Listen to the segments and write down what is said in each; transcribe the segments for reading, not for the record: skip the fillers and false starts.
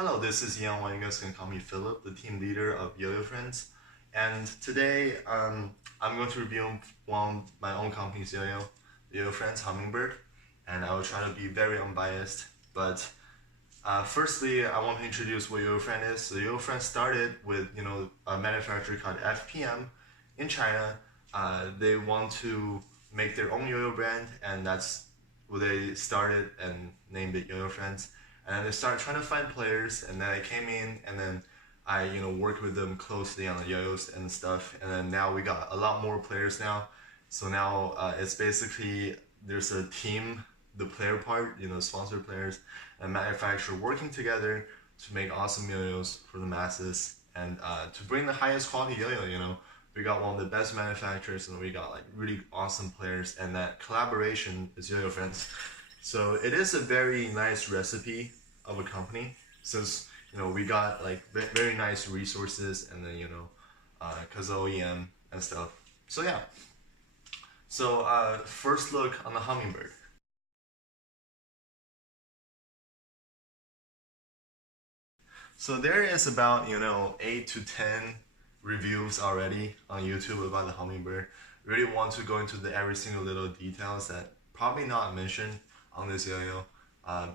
Hello, this is Ian. You guys can call me Philip, the team leader of Yoyofriends. And today, I'm going to review one of my own company's yo-yo, the Yoyofriends Hummingbird, and I will try to be very unbiased. But firstly, I want to introduce what Yoyofriend is. So Yoyofriend started with a manufacturer called FPM in China. They want to make their own yo-yo brand, and that's what they started and named it Yoyofriends. And then they started trying to find players, and then I came in, and then I worked with them closely on the yo-yos and stuff. And then now we got a lot more players now. So now it's basically there's a team, the player part, sponsor players and manufacturer working together to make awesome yo-yos for the masses and to bring the highest quality yo-yo. We got one of the best manufacturers, and we got like really awesome players, and that collaboration is Yoyofriends. So it is a very nice recipe of a company, since we got like very nice resources, and then cause OEM and stuff. So yeah. So first look on the Hummingbird. So there is about 8 to 10 reviews already on YouTube about the Hummingbird. Really want to go into every single little details that probably not mentioned on this yo-yo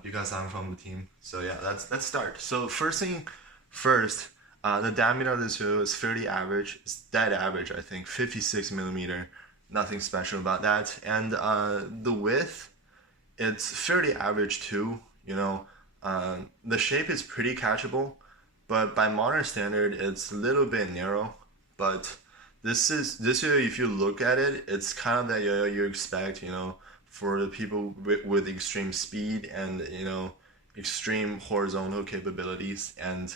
because I'm from the team. So yeah, let's start. So first thing first, the diameter of this yo-yo is fairly average. It's dead average, I think, 56 millimeter. Nothing special about that. And the width, it's fairly average too. The shape is pretty catchable, but by modern standard, it's a little bit narrow. But this yo-yo, if you look at it, it's kind of that yo-yo you expect, for the people with extreme speed and extreme horizontal capabilities. And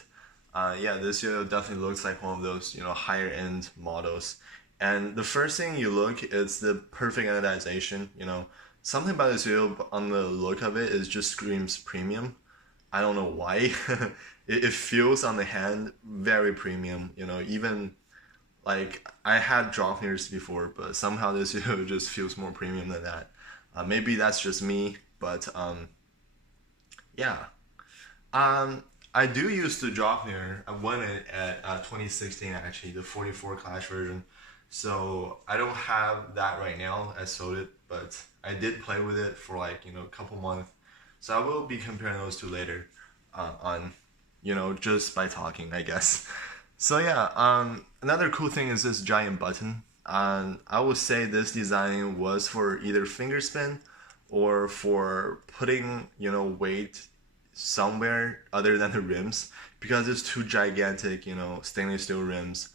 yeah, this yo-yo definitely looks like one of those higher end models. And the first thing you look is the perfect anodization. Something about this yo-yo on the look of it is just screams premium. I don't know why. it feels on the hand very premium. Even like I had Dropners before, but somehow this yo-yo just feels more premium than that. Maybe that's just me, but yeah. I do use the Dropner. I won it at 2016 actually, the 44 Clash version. So I don't have that right now. I sold it, but I did play with it for like a couple months. So I will be comparing those two later on just by talking, I guess. So yeah, another cool thing is this giant button. I would say this design was for either finger spin or for putting weight somewhere other than the rims, because it's two gigantic stainless steel rims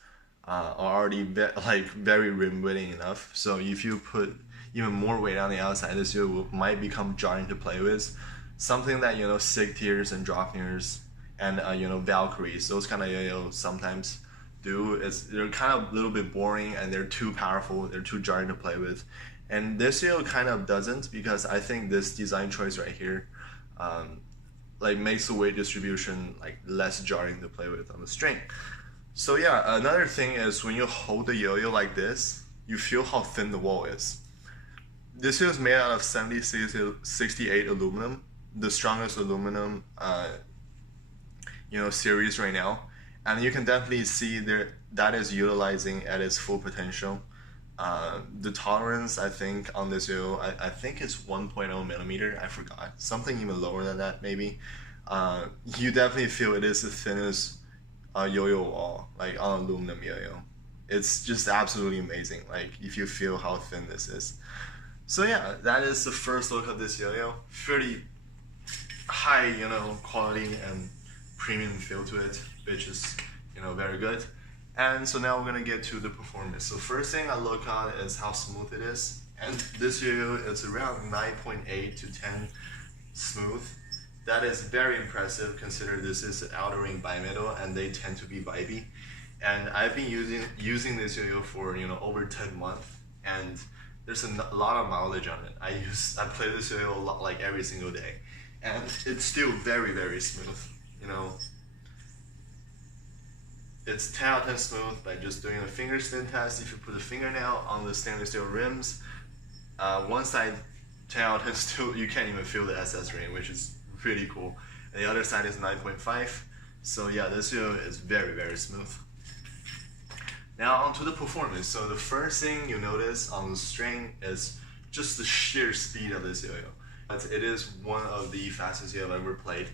are already very rim weighting enough. So if you put even more weight on the outside, this yo might become jarring to play with. Something that Sig Tiers and Dropners and Valkyries, those kind of yo-yos sometimes do is they're kind of a little bit boring, and they're too powerful, they're too jarring to play with. And this yo kind of doesn't, because I think this design choice right here makes the weight distribution less jarring to play with on the string. So yeah, another thing is when you hold the yo-yo like this, you feel how thin the wall is. This yo is made out of 7068 aluminum, the strongest aluminum series right now, and you can definitely see that is utilizing at its full potential. The tolerance, I think, on this yo, I think it's 1.0 millimeter. I forgot, something even lower than that maybe. You definitely feel it is the thinnest yo-yo wall, on aluminum yo-yo. It's just absolutely amazing, if you feel how thin this is. So yeah, that is the first look of this yo-yo. Pretty high, quality and premium feel to it, which is, very good. And so now we're gonna get to the performance. So first thing I look on is how smooth it is. And this yo-yo is around 9.8 to 10 smooth. That is very impressive, considering this is an outer ring bimetal and they tend to be vibey. And I've been using this yo-yo for over 10 months, and there's a lot of mileage on it. I play this yo-yo a lot, every single day, and it's still very smooth. It's 10 out of 10 smooth by just doing a finger spin test. If you put a fingernail on the stainless steel rims, one side 10 out of 10 still, you can't even feel the SS ring, which is pretty cool. and the other side is 9.5. So yeah, this yo-yo is very smooth. Now onto the performance. So the first thing you notice on the string is just the sheer speed of this yo-yo. It is one of the fastest yo-yo I've ever played.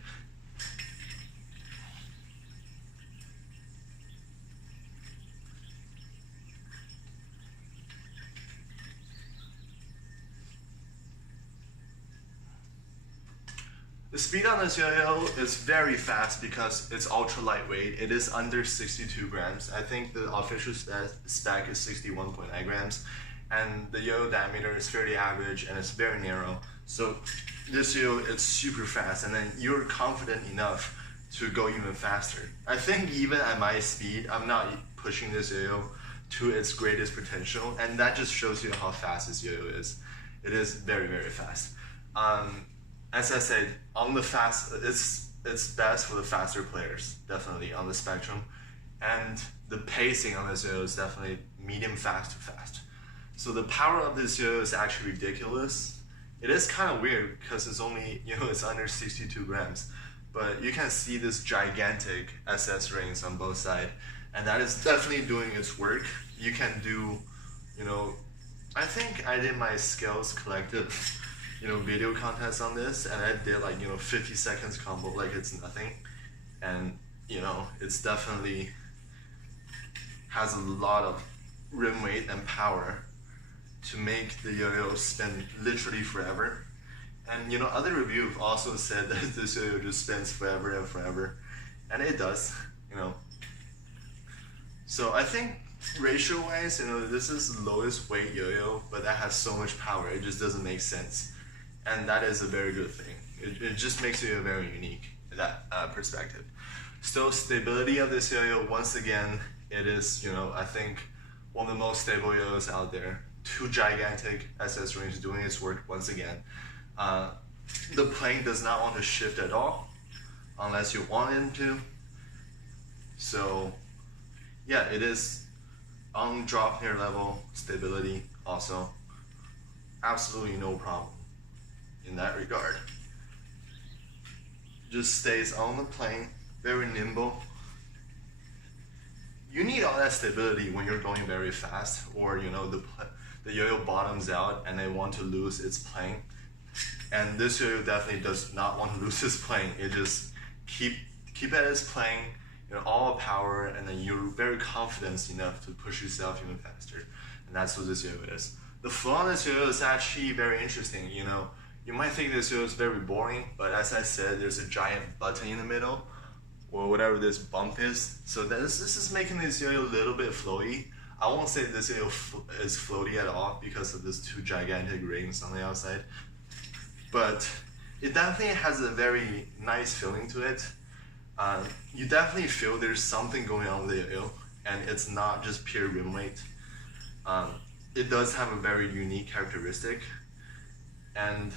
The speed on this yo-yo is very fast because it's ultra lightweight. It is under 62 grams. I think the official spec is 61.9 grams. And the yo-yo diameter is fairly average and it's very narrow. So this yo-yo is super fast, and then you're confident enough to go even faster. I think even at my speed, I'm not pushing this yo-yo to its greatest potential, and that just shows you how fast this yo-yo is. It is very fast. As I said, on the fast, it's best for the faster players, definitely on the spectrum, and the pacing on this yo-yo is definitely medium fast to fast. So the power of this yo-yo is actually ridiculous. It is kind of weird because it's only, it's under 62 grams, but you can see this gigantic SS rings on both sides, and that is definitely doing its work. You can do, I think I did my Scales Collective video contest on this, and I did like 50 seconds combo like it's nothing, and it's definitely has a lot of rim weight and power to make the yo-yo spin literally forever. And other reviews also said that this yo-yo just spins forever and forever, and it does. So I think ratio wise, this is the lowest weight yo-yo, but that has so much power, it just doesn't make sense. And that is a very good thing. It just makes it very unique in that perspective. So stability of this yo-yo, once again, it is, I think one of the most stable yo-yos out there. Two gigantic SS rings doing its work once again. The plane does not want to shift at all, unless you want it to. So yeah, it is on drop near level stability also. Absolutely no problem in that regard. Just stays on the plane, very nimble. You need all that stability when you're going very fast, or the yo-yo bottoms out and they want to lose its plane. And this yo-yo definitely does not want to lose its plane. It just keep at its plane, all power, and then you're very confident enough to push yourself even faster. And that's what this yo-yo is. The flow on this yo-yo is actually very interesting. You might think this yo-yo is very boring, but as I said, there's a giant button in the middle, or whatever this bump is. So this is making this yo-yo a little bit floaty. I won't say this yo-yo is floaty at all because of these two gigantic rings on the outside, but it definitely has a very nice feeling to it. You definitely feel there's something going on with the yo-yo, and it's not just pure rim weight. It does have a very unique characteristic, and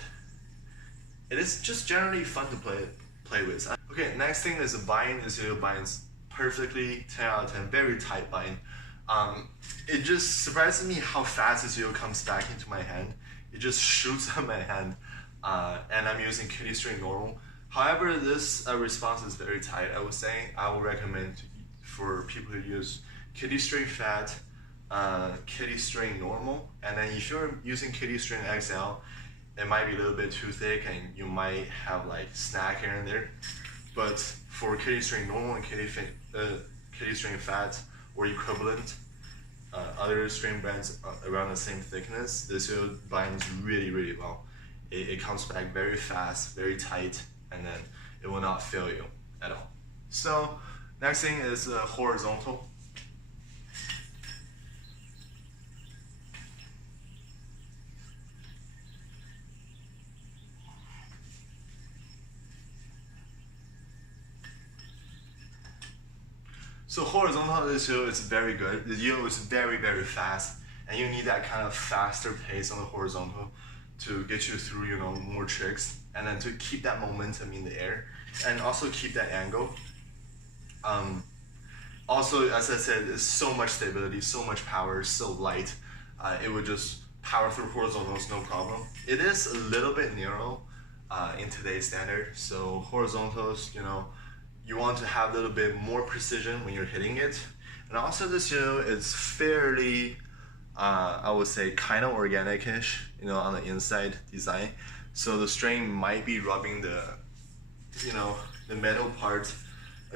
it is just generally fun to play with. Okay, next thing is the bind. This yo-yo binds perfectly, 10 out of 10, very tight bind. It just surprises me how fast this yo-yo comes back into my hand. It just shoots out my hand, and I'm using kitty string normal. However, this response is very tight. I would say I would recommend for people who use kitty string fat, kitty string normal, and then if you're using kitty string XL, it might be a little bit too thick and you might have like snag here and there. But for kitty string normal and kitty string fat or equivalent, other string bands around the same thickness, this yo-yo binds really well. It comes back very fast, very tight, and then it will not fail you at all. So next thing is horizontal. So horizontal, this yo-yo is very good. The yo-yo is very fast, and you need that kind of faster pace on the horizontal to get you through, more tricks, and then to keep that momentum in the air, and also keep that angle. Also, as I said, there's so much stability, so much power, so light. It would just power through horizontals, no problem. It is a little bit narrow, in today's standard. So horizontals, you want to have a little bit more precision when you're hitting it. And also this yo-yo is fairly, I would say, kind of organic-ish, on the inside design. So the string might be rubbing the metal part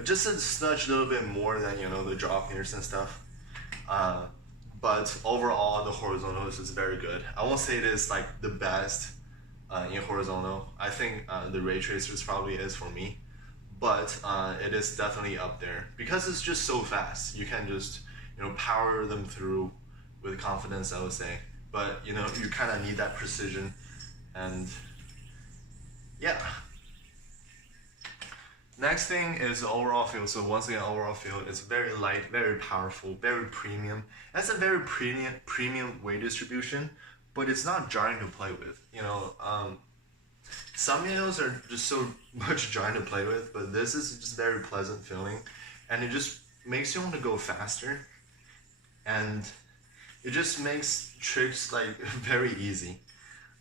just a smudge, a little bit more than the drop mirrors and stuff. But overall, the horizontal is very good. I won't say it is like the best in horizontal. I think the ray tracers probably is for me, but it is definitely up there because it's just so fast. You can just power them through with confidence, I would say. But you kind of need that precision, and yeah. Next thing is the overall feel. So once again, overall feel is very light, very powerful, very premium. That's a very premium weight distribution, but it's not jarring to play with. Some yo-yos are just so much jarring to play with, but this is just very pleasant feeling, and it just makes you want to go faster, and it just makes tricks like very easy.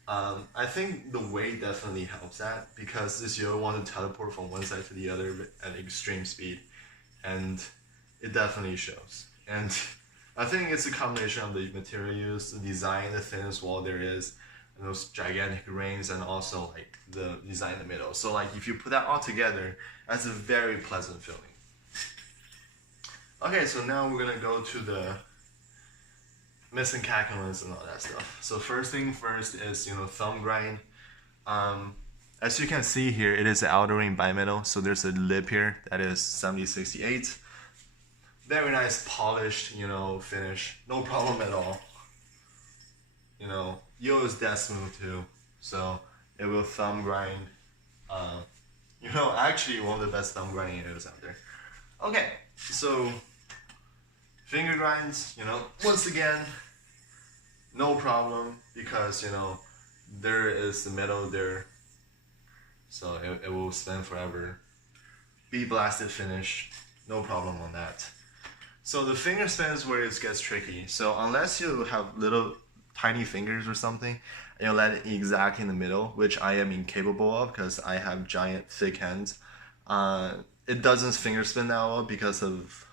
I think the weight definitely helps that because this yo wants to teleport from one side to the other at extreme speed, and it definitely shows. And I think it's a combination of the material used, the design, the thinnest wall there is, and those gigantic rings, and also like the design in the middle. So like if you put that all together, that's a very pleasant feeling. Okay, so now we're gonna go to the missing calculus and all that stuff. So first thing first is thumb grind. As you can see here, it is an outer ring bimetal, so there's a lip here that is 7068. Very nice polished finish, no problem at all. Yo is that smooth too, so it will thumb grind. Actually one of the best thumb grinding yo-yos out there. Okay, so finger grinds, once again, no problem because there is the metal there, so it will spin forever. Be blasted finish, no problem on that. So the finger spin is where it gets tricky. So unless you have little tiny fingers or something, and you let it exactly in the middle, which I am incapable of because I have giant thick hands, it doesn't finger spin that well because of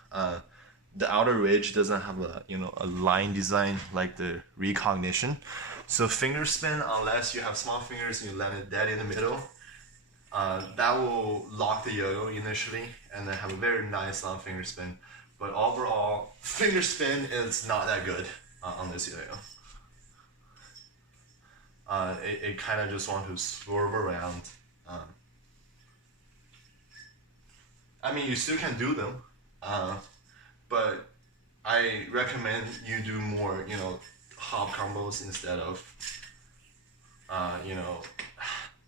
the outer ridge doesn't have a line design like the recognition. So finger spin, unless you have small fingers and you land it dead in the middle, that will lock the yo-yo initially and then have a very nice long finger spin. But overall, finger spin is not that good on this yo-yo. It kind of just wants to swerve around. I mean, you still can do them, but I recommend you do more, hop combos instead of,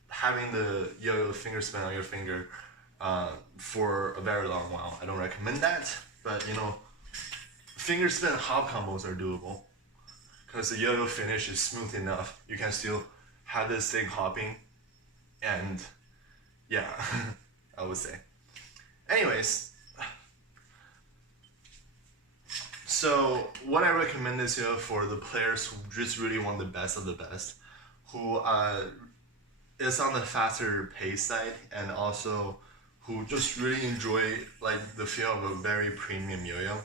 having the yo-yo finger spin on your finger for a very long while. I don't recommend that, but finger spin hop combos are doable because the yo-yo finish is smooth enough. You can still have this thing hopping, and yeah, I would say. Anyways, so what I recommend is for the players who just really want the best of the best, who is on the faster pace side, and also who just really enjoy like the feel of a very premium yo-yo.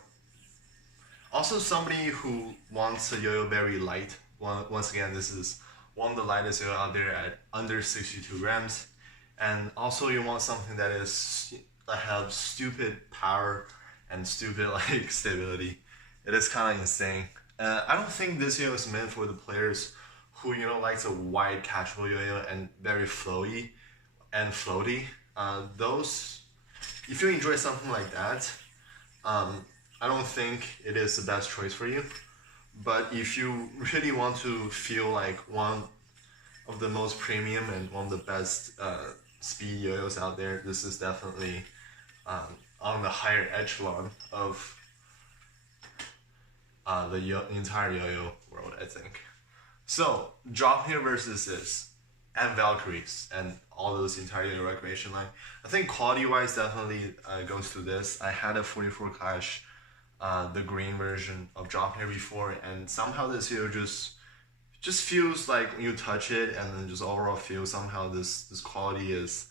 Also somebody who wants a yo-yo very light. Once again, this is one of the lightest yo-yo out there at under 62 grams. And also you want something that has stupid power and stupid like stability. It is kind of insane. I don't think this yo-yo is meant for the players who likes a wide casual yo-yo and very flowy and floaty. Those, if you enjoy something like that, I don't think it is the best choice for you. But if you really want to feel like one of the most premium and one of the best speed yo-yos out there, this is definitely on the higher echelon of the entire yo-yo world, I think. So, drop here versus this, and Valkyries, and all those entire yo-yo recreation line. I think quality-wise definitely goes to this. I had a 44 Clash, the green version of drop here before, and somehow this yo just just feels like when you touch it, and then just overall feel somehow this quality is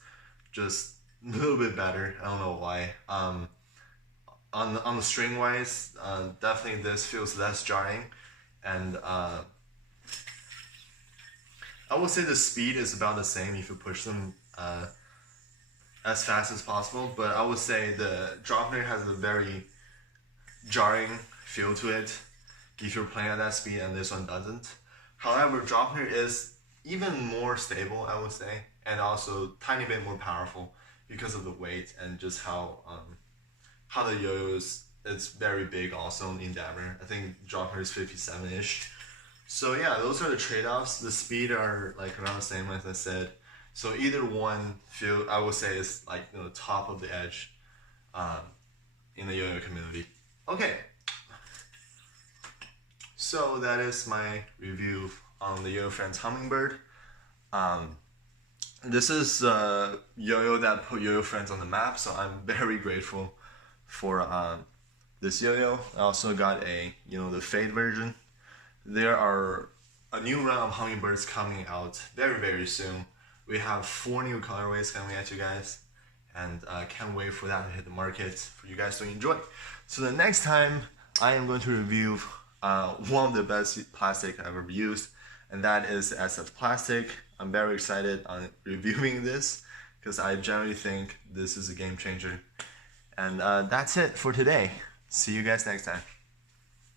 just a little bit better. I don't know why. On the string wise, definitely this feels less jarring, and I would say the speed is about the same if you push them as fast as possible. But I would say the Dropner has a very jarring feel to it if you're playing at that speed, and this one doesn't. However, Dropner is even more stable, I would say, and also tiny bit more powerful because of the weight and just how the yo-yo is. It's very big also in diameter. I think Dropner is 57-ish. So yeah, those are the trade-offs. The speed are like around the same as I said. So either one feel I would say is like the top of the edge in the yo-yo community. Okay. So that is my review on the Yoyofriends Hummingbird. This is a yo-yo that put Yoyofriends on the map, so I'm very grateful for this yo-yo. I also got the fade version. There are a new round of hummingbirds coming out very soon. We have 4 new colorways coming at you guys, and can't wait for that to hit the market for you guys to enjoy. So the next time I am going to review one of the best plastic I've ever used, and that is SF plastic. I'm very excited on reviewing this because I generally think this is a game changer. And that's it for today. See you guys next time.